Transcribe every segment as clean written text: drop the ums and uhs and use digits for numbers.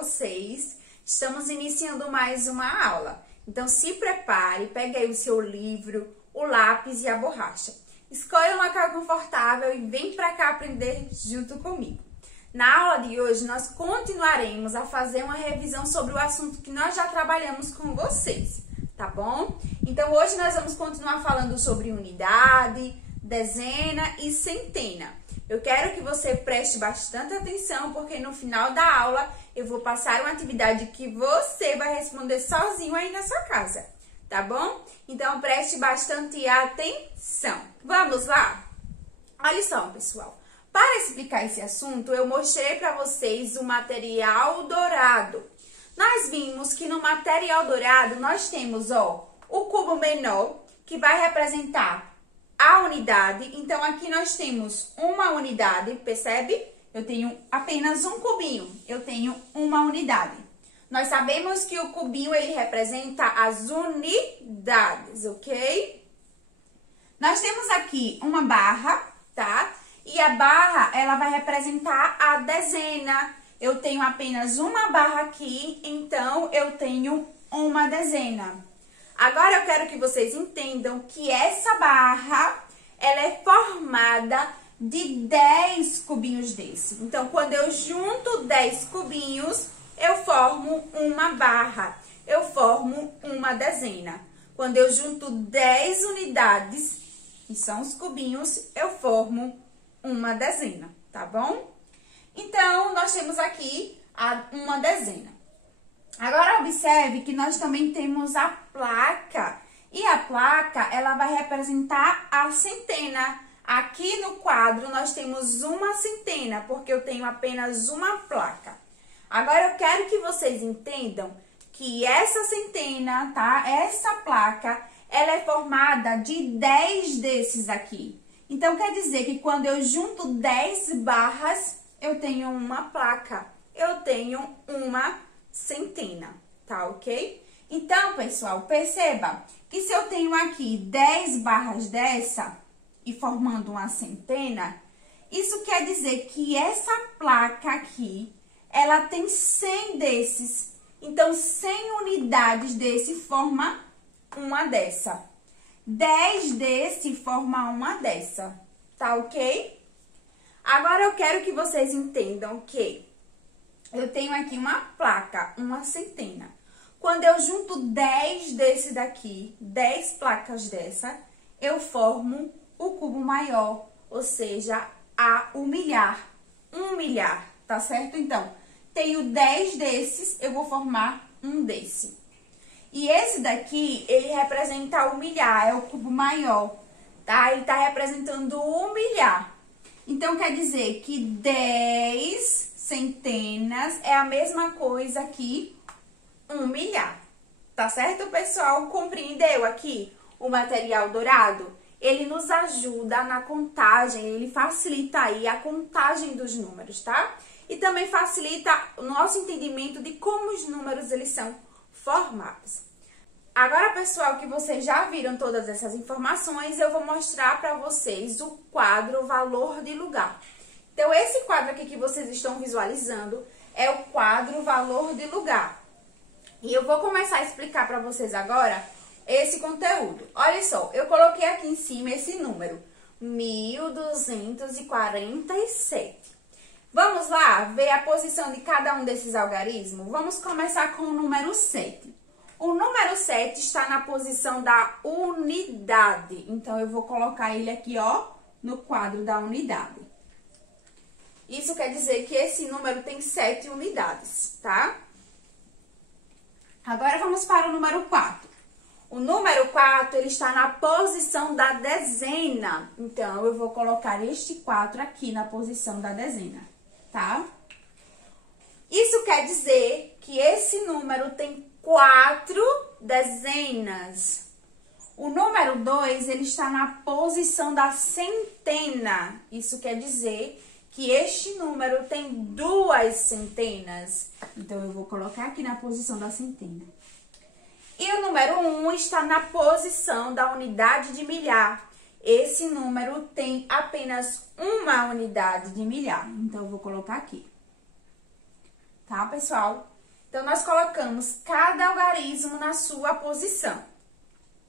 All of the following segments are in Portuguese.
vocês. Estamos iniciando mais uma aula. Então, se prepare, pegue aí o seu livro, o lápis e a borracha. Escolha um local confortável e vem para cá aprender junto comigo. Na aula de hoje, nós continuaremos a fazer uma revisão sobre o assunto que nós já trabalhamos com vocês, tá bom? Então, hoje nós vamos continuar falando sobre unidade, dezena e centena. Eu quero que você preste bastante atenção, porque no final da aula eu vou passar uma atividade que você vai responder sozinho aí na sua casa, tá bom? Então, preste bastante atenção. Vamos lá? Olha só, pessoal. Para explicar esse assunto, eu mostrei para vocês o material dourado. Nós vimos que no material dourado nós temos, ó, o cubo menor, que vai representar a unidade. Então, aqui nós temos uma unidade, percebe? Eu tenho apenas um cubinho, eu tenho uma unidade. Nós sabemos que o cubinho, ele representa as unidades, ok? Nós temos aqui uma barra, tá? E a barra, ela vai representar a dezena. Eu tenho apenas uma barra aqui, então eu tenho uma dezena. Agora, eu quero que vocês entendam que essa barra, ela é formada de 10 cubinhos desse. Então, quando eu junto 10 cubinhos, eu formo uma barra, eu formo uma dezena. Quando eu junto 10 unidades, que são os cubinhos, eu formo uma dezena, tá bom? Então, nós temos aqui uma dezena. Agora, observe que nós também temos a placa. E a placa, ela vai representar a centena. Aqui no quadro, nós temos uma centena, porque eu tenho apenas uma placa. Agora, eu quero que vocês entendam que essa centena, tá? Essa placa, ela é formada de 10 desses aqui. Então, quer dizer que quando eu junto 10 barras, eu tenho uma placa. Eu tenho uma centena, tá ok? Então, pessoal, perceba que se eu tenho aqui 10 barras dessa e formando uma centena, isso quer dizer que essa placa aqui, ela tem 100 desses. Então, 100 unidades desse forma uma dessa. 10 desse forma uma dessa, tá ok? Agora, eu quero que vocês entendam que eu tenho aqui uma placa, uma centena. Quando eu junto 10 desse daqui, 10 placas dessa, eu formo o cubo maior, ou seja, um milhar, tá certo? Então, tenho 10 desses, eu vou formar um desse. E esse daqui, ele representa o milhar, é o cubo maior, tá? Ele tá representando o milhar. Então, quer dizer que 10 centenas é a mesma coisa que um milhar. Tá certo, pessoal? Compreendeu aqui o material dourado? Ele nos ajuda na contagem, ele facilita aí a contagem dos números, tá? E também facilita o nosso entendimento de como os números, eles são formados. Agora, pessoal, que vocês já viram todas essas informações, eu vou mostrar para vocês o quadro Valor de Lugar. Então, esse quadro aqui que vocês estão visualizando é o quadro Valor de Lugar. E eu vou começar a explicar para vocês agora esse conteúdo. Olha só, eu coloquei aqui em cima esse número, 1247. Vamos lá ver a posição de cada um desses algarismos? Vamos começar com o número 7. O número 7 está na posição da unidade. Então, eu vou colocar ele aqui, ó, no quadro da unidade. Isso quer dizer que esse número tem 7 unidades, tá? Agora, vamos para o número 4. O número 4, ele está na posição da dezena. Então, eu vou colocar este 4 aqui na posição da dezena, tá? Isso quer dizer que esse número tem 4 dezenas. O número 2, ele está na posição da centena. Isso quer dizer que este número tem 2 centenas. Então, eu vou colocar aqui na posição da centena. E o número 1 está na posição da unidade de milhar. Esse número tem apenas uma unidade de milhar. Então, eu vou colocar aqui. Tá, pessoal? Então, nós colocamos cada algarismo na sua posição.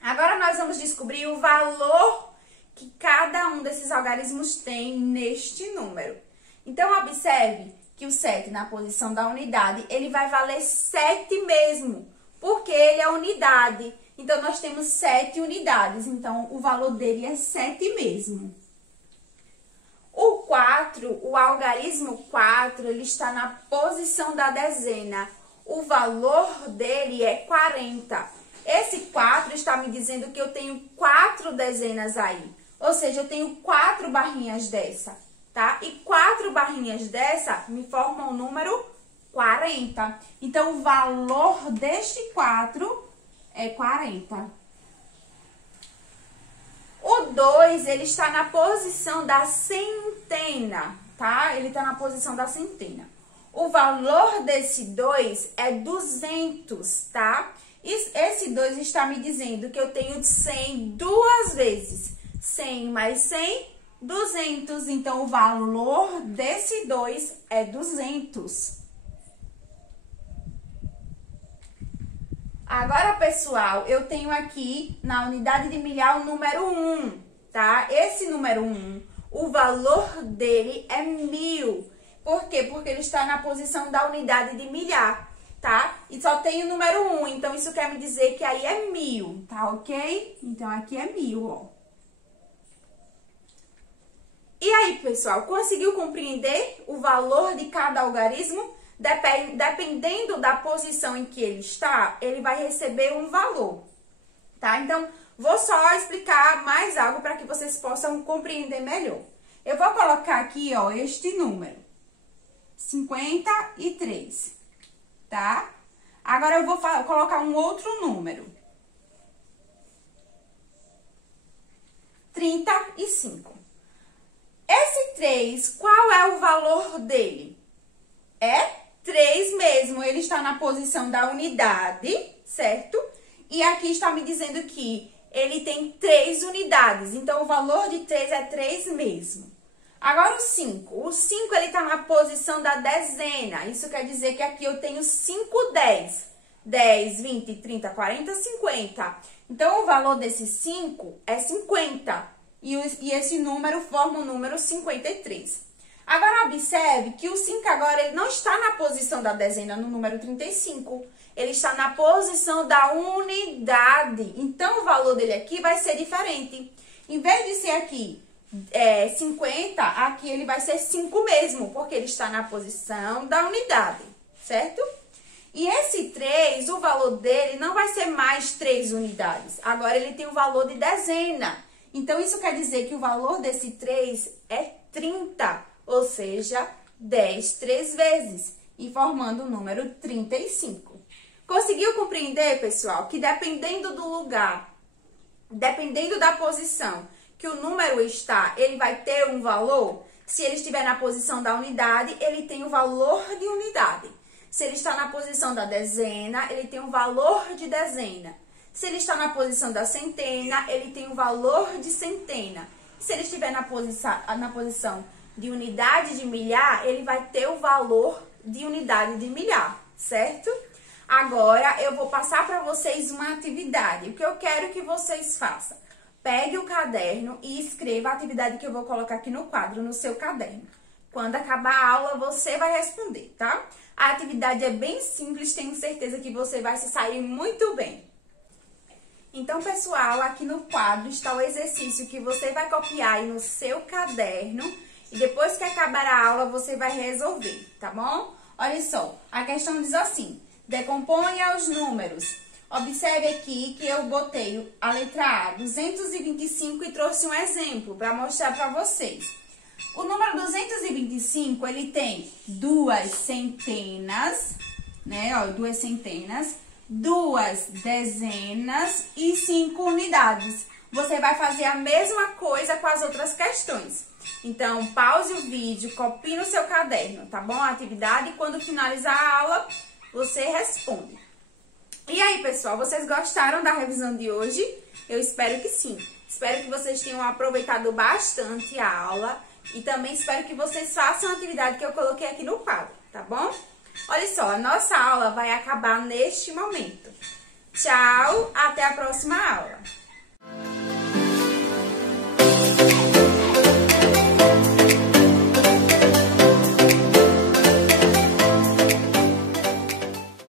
Agora, nós vamos descobrir o valor que cada um desses algarismos tem neste número. Então, observe que o 7 na posição da unidade, ele vai valer 7 mesmo, porque ele é unidade. Então, nós temos 7 unidades, então o valor dele é 7 mesmo. O 4, o algarismo 4, ele está na posição da dezena. O valor dele é 40. Esse 4 está me dizendo que eu tenho 4 dezenas aí. Ou seja, eu tenho 4 barrinhas dessa, tá? E 4 barrinhas dessa me formam o número 40. Então, o valor deste 4 é 40. O 2, ele está na posição da centena, tá? Ele está na posição da centena. O valor desse 2 é 200, tá? Esse 2 está me dizendo que eu tenho 100 duas vezes. 100 mais 100, 200. Então, o valor desse 2 é 200. Agora, pessoal, eu tenho aqui na unidade de milhar o número 1, tá? Esse número 1, o valor dele é 1000. Por quê? Porque ele está na posição da unidade de milhar, tá? E só tem o número 1, então isso quer me dizer que aí é 1000, tá ok? Então, aqui é 1000, ó. E aí, pessoal, conseguiu compreender o valor de cada algarismo? Dependendo da posição em que ele está, ele vai receber um valor, tá? Então, vou só explicar mais algo para que vocês possam compreender melhor. Eu vou colocar aqui, ó, este número, 53, tá? Agora, eu vou colocar um outro número, 35. Esse 3, qual é o valor dele? É 3 mesmo, ele está na posição da unidade, certo? E aqui está me dizendo que ele tem 3 unidades, então o valor de 3 é 3 mesmo. Agora o 5, ele está na posição da dezena, isso quer dizer que aqui eu tenho 5 10. 10, 20, 30, 40, 50. Então, o valor desse 5 é 50, e esse número forma o número 53. Agora, observe que o 5 agora ele não está na posição da dezena no número 35. Ele está na posição da unidade. Então, o valor dele aqui vai ser diferente. Em vez de ser aqui 50, aqui ele vai ser 5 mesmo, porque ele está na posição da unidade, certo? E esse 3, o valor dele não vai ser mais 3 unidades. Agora, ele tem o valor de dezena. Então, isso quer dizer que o valor desse 3 é 30. Ou seja, 10 3 vezes, e formando o número 35. Conseguiu compreender, pessoal, que dependendo do lugar, dependendo da posição que o número está, ele vai ter um valor? Se ele estiver na posição da unidade, ele tem o valor de unidade. Se ele está na posição da dezena, ele tem o valor de dezena. Se ele está na posição da centena, ele tem o valor de centena. Se ele estiver na posição de unidade de milhar, ele vai ter o valor de unidade de milhar, certo? Agora, eu vou passar para vocês uma atividade. O que eu quero que vocês façam? Pegue o caderno e escreva a atividade que eu vou colocar aqui no quadro, no seu caderno. Quando acabar a aula, você vai responder, tá? A atividade é bem simples, tenho certeza que você vai se sair muito bem. Então, pessoal, aqui no quadro está o exercício que você vai copiar aí no seu caderno. E depois que acabar a aula, você vai resolver, tá bom? Olha só, a questão diz assim: decomponha os números. Observe aqui que eu botei a letra A, 225, e trouxe um exemplo para mostrar para vocês. O número 225, ele tem 2 centenas, né? Ó, 2 centenas, 2 dezenas e 5 unidades. Você vai fazer a mesma coisa com as outras questões. Então, pause o vídeo, copie no seu caderno, tá bom? A atividade, e quando finalizar a aula, você responde. E aí, pessoal, vocês gostaram da revisão de hoje? Eu espero que sim. Espero que vocês tenham aproveitado bastante a aula e também espero que vocês façam a atividade que eu coloquei aqui no quadro, tá bom? Olha só, a nossa aula vai acabar neste momento. Tchau, até a próxima aula.